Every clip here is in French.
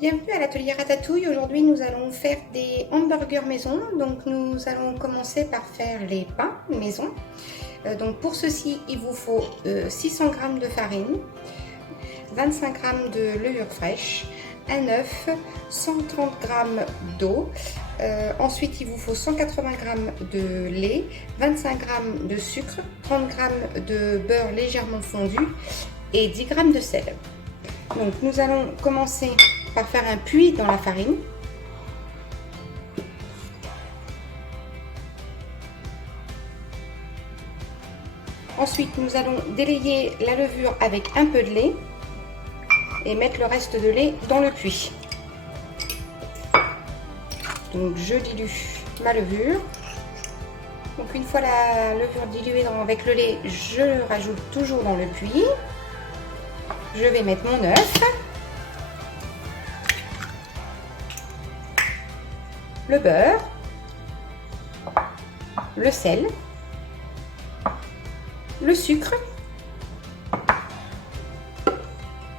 Bienvenue à l'atelier Ratatouille. Aujourd'hui, nous allons faire des hamburgers maison. Donc, nous allons commencer par faire les pains maison. Donc, pour ceci, il vous faut 600 g de farine, 25 g de levure fraîche, un œuf, 130 g d'eau. Ensuite, il vous faut 180 g de lait, 25 g de sucre, 30 g de beurre légèrement fondu et 10 g de sel. Donc, nous allons commencer par faire un puits dans la farine. Ensuite, nous allons délayer la levure avec un peu de lait et mettre le reste de lait dans le puits. Donc, je dilue ma levure. Donc, une fois la levure diluée avec le lait, je le rajoute toujours dans le puits. Je vais mettre mon œuf, le beurre, le sel, le sucre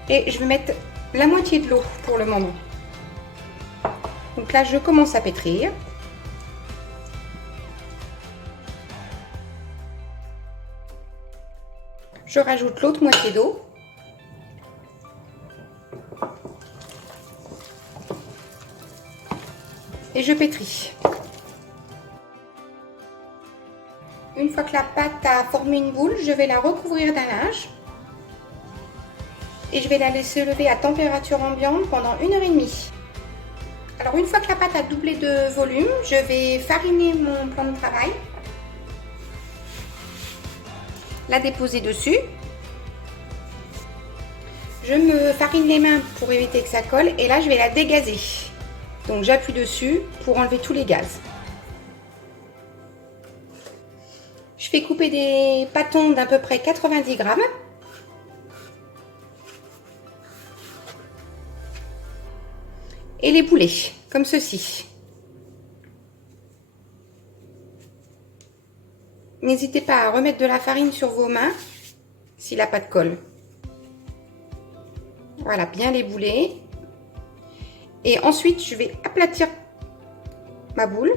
et je vais mettre la moitié de l'eau pour le moment. Donc là, je commence à pétrir. Je rajoute l'autre moitié d'eau. Et je pétris. Une fois que la pâte a formé une boule, je vais la recouvrir d'un linge et je vais la laisser lever à température ambiante pendant 1h30. Alors une fois que la pâte a doublé de volume, je vais fariner mon plan de travail, la déposer dessus. Je me farine les mains pour éviter que ça colle et là je vais la dégazer. Donc j'appuie dessus pour enlever tous les gaz. Je fais couper des pâtons d'à peu près 90 g. Et les bouler, comme ceci. N'hésitez pas à remettre de la farine sur vos mains si la pâte colle. Voilà, bien les bouler. Et ensuite, je vais aplatir ma boule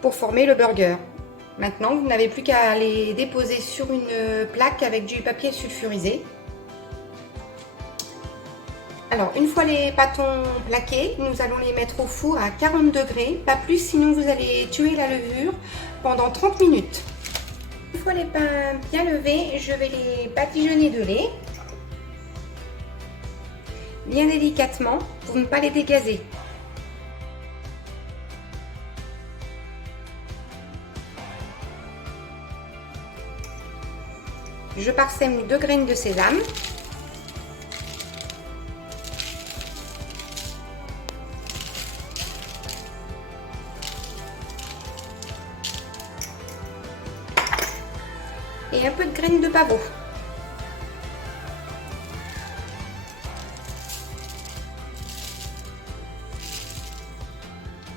pour former le burger. Maintenant, vous n'avez plus qu'à les déposer sur une plaque avec du papier sulfurisé. Alors, une fois les pâtons plaqués, nous allons les mettre au four à 40 degrés, pas plus, sinon vous allez tuer la levure pendant 30 minutes. Une fois les pains bien levés, je vais les badigeonner de lait, bien délicatement, pour ne pas les dégazer. Je parsème 2 graines de sésame. Et un peu de graines de pavot.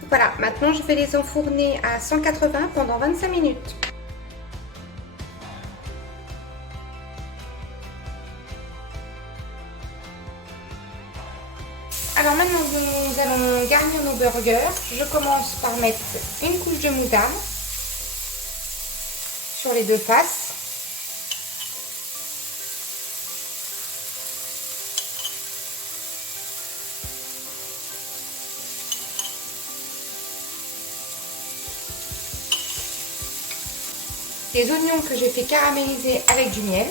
Voilà, maintenant je vais les enfourner à 180 pendant 25 minutes. Alors maintenant nous allons garnir nos burgers. Je commence par mettre une couche de moutarde sur les deux faces. Des oignons que j'ai fait caraméliser avec du miel.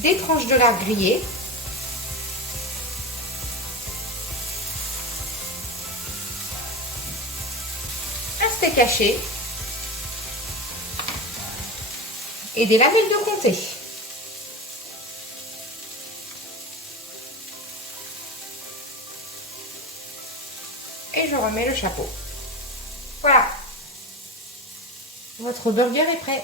Des tranches de lard grillé. Un steak haché. Et des lamelles de comté. Et je remets le chapeau. Voilà. Votre burger est prêt.